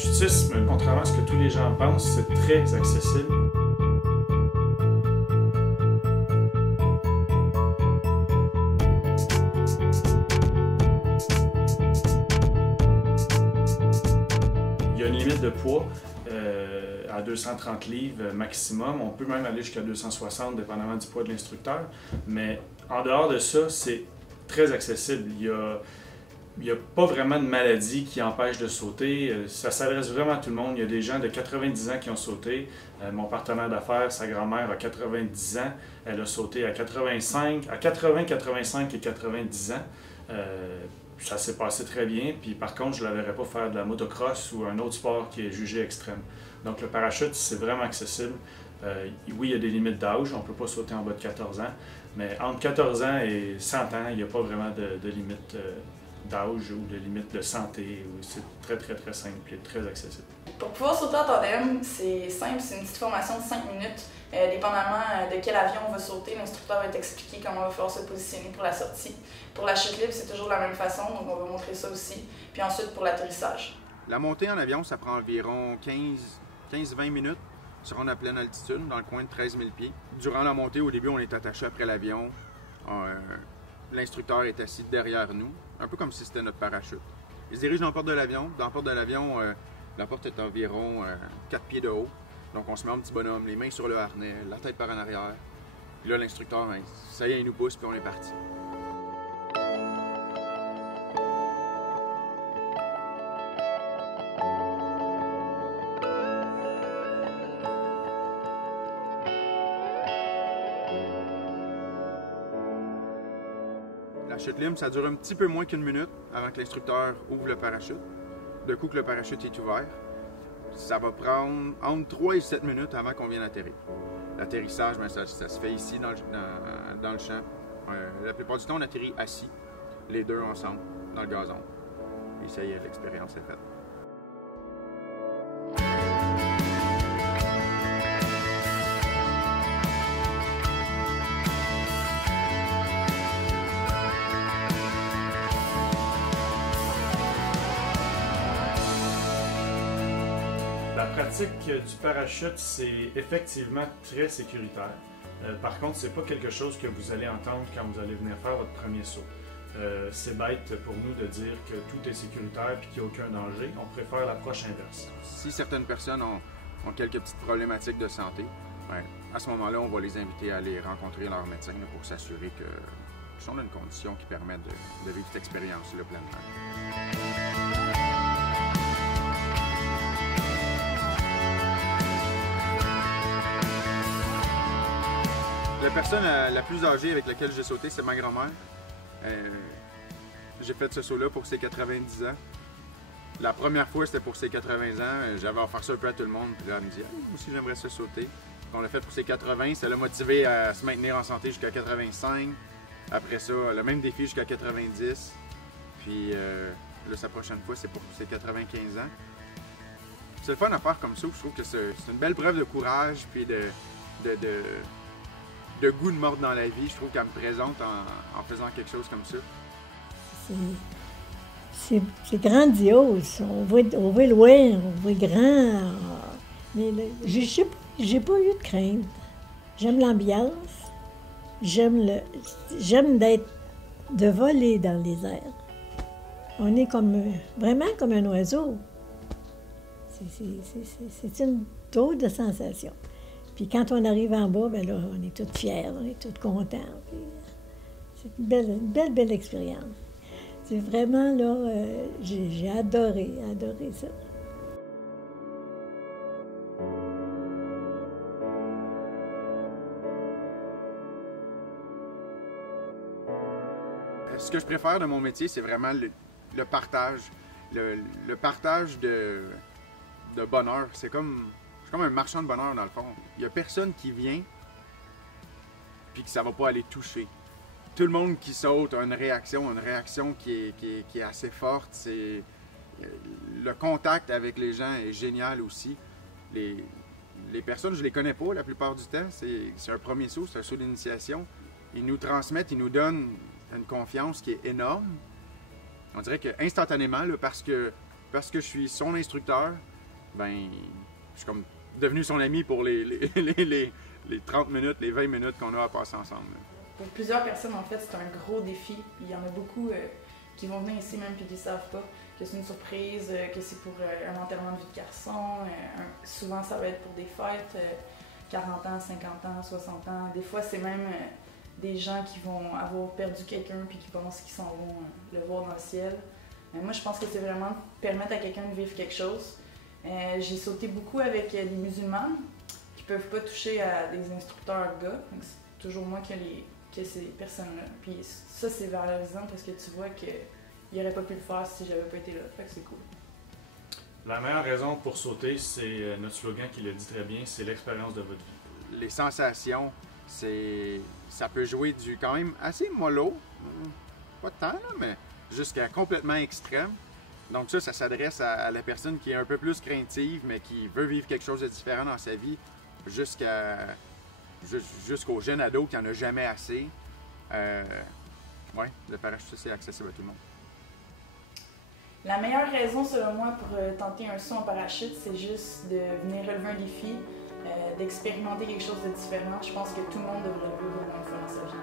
parachutisme, contrairement à ce que tous les gens pensent, c'est très accessible. Il y a une limite de poids à 230 livres maximum. On peut même aller jusqu'à 260, dépendamment du poids de l'instructeur. Mais en dehors de ça, c'est très accessible. Il n'y a pas vraiment de maladie qui empêche de sauter. Ça s'adresse vraiment à tout le monde. Il y a des gens de 90 ans qui ont sauté. Mon partenaire d'affaires, sa grand-mère a 90 ans. Elle a sauté à 80, 85 et 90 ans. Ça s'est passé très bien. Puis par contre, je ne la verrais pas faire de la motocross ou un autre sport qui est jugé extrême. Donc le parachute, c'est vraiment accessible. Oui, il y a des limites d'âge. On ne peut pas sauter en bas de 14 ans. Mais entre 14 ans et 100 ans, il n'y a pas vraiment de limite d'âge ou de limite de santé. C'est très, très, très simple et très accessible. Pour pouvoir sauter en tandem, c'est simple, c'est une petite formation de 5 minutes. Dépendamment de quel avion on va sauter, l'instructeur va t'expliquer comment on va falloir se positionner pour la sortie. Pour la chute libre, c'est toujours de la même façon, donc on va montrer ça aussi. Puis ensuite, pour l'atterrissage. La montée en avion, ça prend environ 15-20 minutes. Se rendre à pleine altitude, dans le coin de 13 000 pieds. Durant la montée, au début, on est attaché après l'avion. L'instructeur est assis derrière nous, un peu comme si c'était notre parachute. Il se dirige dans la porte de l'avion. Dans la porte de l'avion, la porte est environ 4 pieds de haut. Donc on se met en petit bonhomme, les mains sur le harnais, la tête par en arrière. Puis là, l'instructeur, ça y est, il nous pousse, puis on est parti. La chute libre, ça dure un petit peu moins qu'une minute avant que l'instructeur ouvre le parachute. De coup que le parachute est ouvert, ça va prendre entre 3 et 7 minutes avant qu'on vienne atterrir. L'atterrissage, ça se fait ici dans le champ. La plupart du temps, on atterrit assis, les deux ensemble, dans le gazon. Et ça y est, l'expérience est faite. La pratique du parachute, c'est effectivement très sécuritaire. Par contre, c'est pas quelque chose que vous allez entendre quand vous allez venir faire votre premier saut. C'est bête pour nous de dire que tout est sécuritaire et qu'il n'y a aucun danger. On préfère l'approche inverse. Si certaines personnes ont quelques petites problématiques de santé, à ce moment-là, on va les inviter à aller rencontrer leur médecin pour s'assurer qu'ils sont dans une condition qui permet de vivre cette expérience-là pleinement. La personne la plus âgée avec laquelle j'ai sauté, c'est ma grand-mère. J'ai fait ce saut-là pour ses 90 ans. La première fois, c'était pour ses 80 ans. J'avais offert ça un peu à tout le monde. Puis là, elle me dit « moi aussi, j'aimerais ça sauter ». On l'a fait pour ses 80. Ça l'a motivé à se maintenir en santé jusqu'à 85. Après ça, le même défi jusqu'à 90. Puis là, sa prochaine fois, c'est pour ses 95 ans. C'est le fun à faire comme ça. Je trouve que c'est une belle preuve de courage puis de goût de mordre dans la vie. Je trouve qu'elle me présente en faisant quelque chose comme ça. C'est grandiose. On voit loin, on voit grand. Mais j'ai pas eu de crainte. J'aime l'ambiance. J'aime de voler dans les airs. On est vraiment comme un oiseau. C'est une drôle de sensation. Puis quand on arrive en bas, ben là, on est tous fiers, on est tous contents. C'est une belle expérience. C'est vraiment, là, j'ai adoré ça. Ce que je préfère de mon métier, c'est vraiment le partage. Le partage de bonheur. C'est comme un marchand de bonheur, dans le fond. Il n'y a personne qui vient puis que ça ne va pas aller toucher. Tout le monde qui saute a une réaction qui est assez forte. Le contact avec les gens est génial aussi. Les personnes, je ne les connais pas la plupart du temps. C'est un premier saut, c'est un saut d'initiation. Ils nous transmettent, ils nous donnent une confiance qui est énorme. On dirait qu'instantanément, parce que parce que je suis son instructeur, ben, je suis comme devenu son ami pour les 30 minutes, les 20 minutes qu'on a à passer ensemble. Pour plusieurs personnes, en fait, c'est un gros défi. Il y en a beaucoup qui vont venir ici même puis qui ne savent pas que c'est une surprise, que c'est pour un enterrement de vie de garçon. Souvent, ça va être pour des fêtes, 40 ans, 50 ans, 60 ans. Des fois, c'est même des gens qui vont avoir perdu quelqu'un puis qui pensent qu'ils s'en vont le voir dans le ciel. Moi, je pense que c'est vraiment permettre à quelqu'un de vivre quelque chose. J'ai sauté beaucoup avec des musulmans qui ne peuvent pas toucher à des instructeurs gars. C'est toujours moi que ces personnes-là. Puis ça, c'est valorisant parce que tu vois qu'il n'aurait pas pu le faire si j'avais pas été là. Fait que c'est cool. La meilleure raison pour sauter, c'est notre slogan qui le dit très bien, c'est l'expérience de votre vie. Les sensations, ça peut jouer du quand même assez mollo, pas tant, là, mais jusqu'à complètement extrême. Donc ça s'adresse à la personne qui est un peu plus craintive, mais qui veut vivre quelque chose de différent dans sa vie, jusqu'au jeune ado qui n'en a jamais assez. Ouais, le parachute, c'est accessible à tout le monde. La meilleure raison, selon moi, pour tenter un saut en parachute, c'est juste de venir relever un défi, d'expérimenter quelque chose de différent. Je pense que tout le monde devrait le vivre au moins une fois dans sa vie.